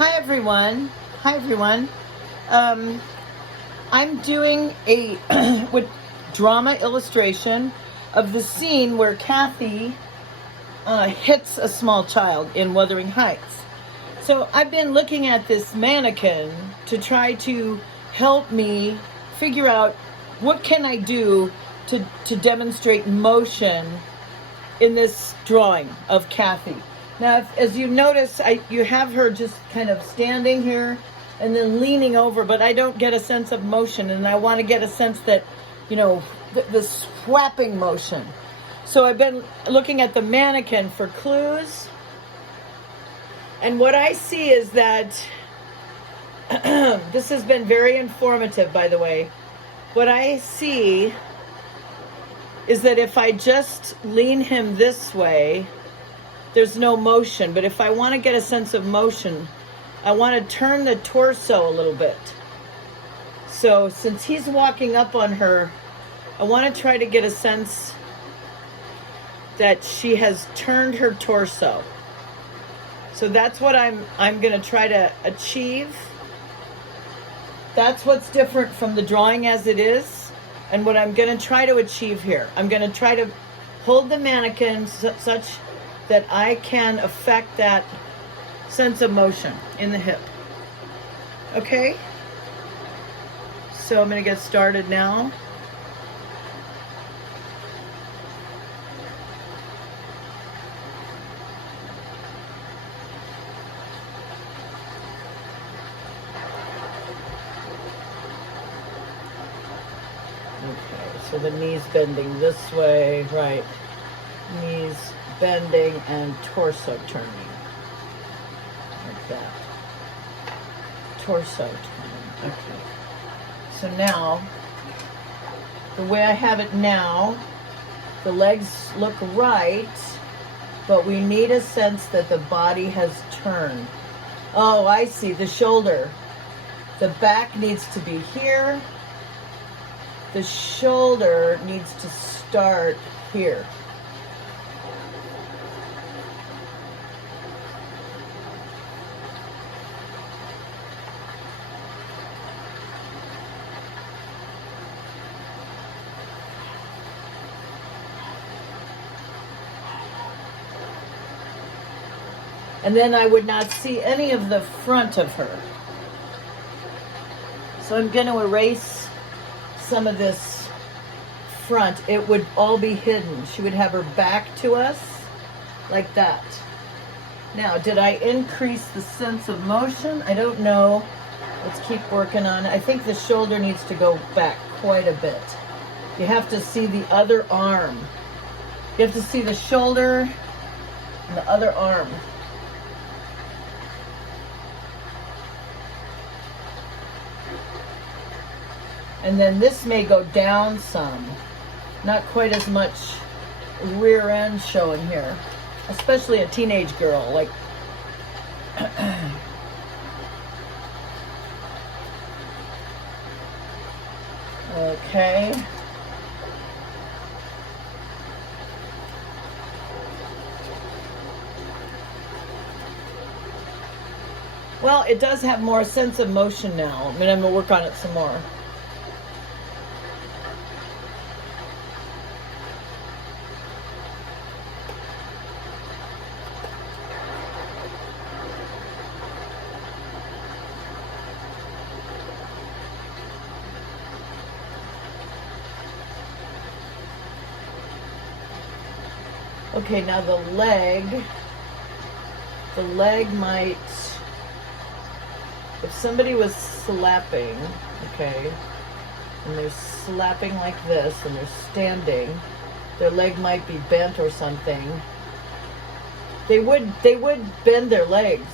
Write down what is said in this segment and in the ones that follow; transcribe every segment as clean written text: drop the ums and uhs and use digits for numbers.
Hi everyone. Hi everyone. I'm doing a with drama illustration of the scene where Kathy hits a small child in Wuthering Heights. So I've been looking at this mannequin to try to help me figure out what can I do to demonstrate motion in this drawing of Kathy. Now, as you notice, you have her just kind of standing here and then leaning over, but I don't get a sense of motion, and I want to get a sense that, the swapping motion. So I've been looking at the mannequin for clues, and what I see is that, this has been very informative, by the way. What I see is that if I just lean him this way, there's no motion. But if I want to get a sense of motion, I want to turn the torso a little bit. So since he's walking up on her, I want to try to get a sense that she has turned her torso. So that's what I'm going to try to achieve. That's what's different from the drawing as it is, and what I'm going to try to achieve here. I'm going to try to hold the mannequin such that I can affect that sense of motion in the hip. Okay? So I'm going to get started now. Okay, so the knees bending this way, right? Knees bending and torso turning. Like that. Torso turning. Okay. So now, the way I have it now, the legs look right, but we need a sense that the body has turned. Oh, I see. The shoulder. The back needs to be here. The shoulder needs to start here. And then I would not see any of the front of her. So I'm going to erase some of this front. It would all be hidden. She would have her back to us like that. Now, did I increase the sense of motion? I don't know. Let's keep working on it. I think the shoulder needs to go back quite a bit. You have to see the other arm. You have to see the shoulder and the other arm. And then this may go down some. Not quite as much rear end showing here. Especially a teenage girl. Like, okay. Well, it does have more sense of motion now. I mean, I'm going to work on it some more. Okay, now the leg might, if somebody was slapping, okay, and they're slapping like this and they're standing, their leg might be bent or something. They would bend their legs,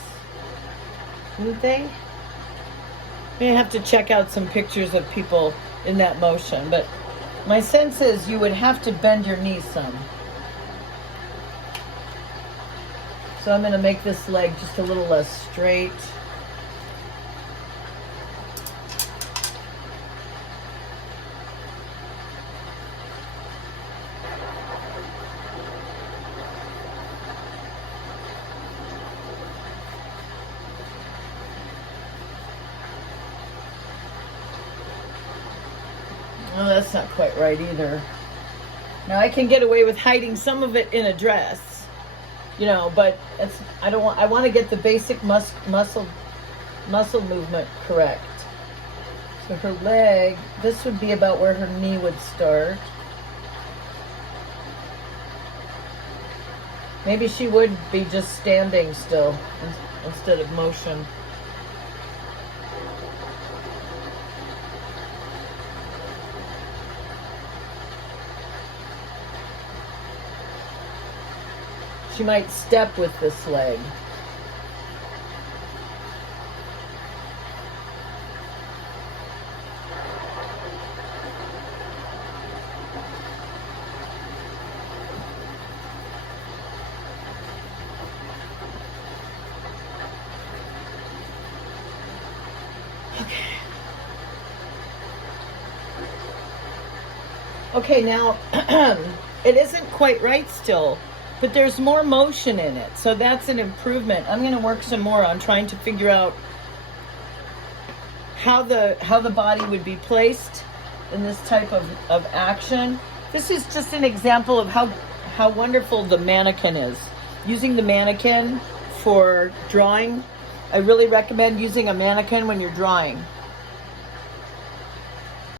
wouldn't they? May have to check out some pictures of people in that motion, but my sense is you would have to bend your knees some. So I'm going to make this leg just a little less straight. Oh, that's not quite right either. Now I can get away with hiding some of it in a dress, you know, but it's, I don't want, I want to get the basic muscle movement correct. So her leg, this would be about where her knee would start. Maybe she would be just standing still instead of motion. She might step with this leg. Okay, now it isn't quite right still, but there's more motion in it, so that's an improvement. I'm going to work some more on trying to figure out how the body would be placed in this type of action. This is just an example of how wonderful the mannequin is. Using the mannequin for drawing, I really recommend using a mannequin when you're drawing.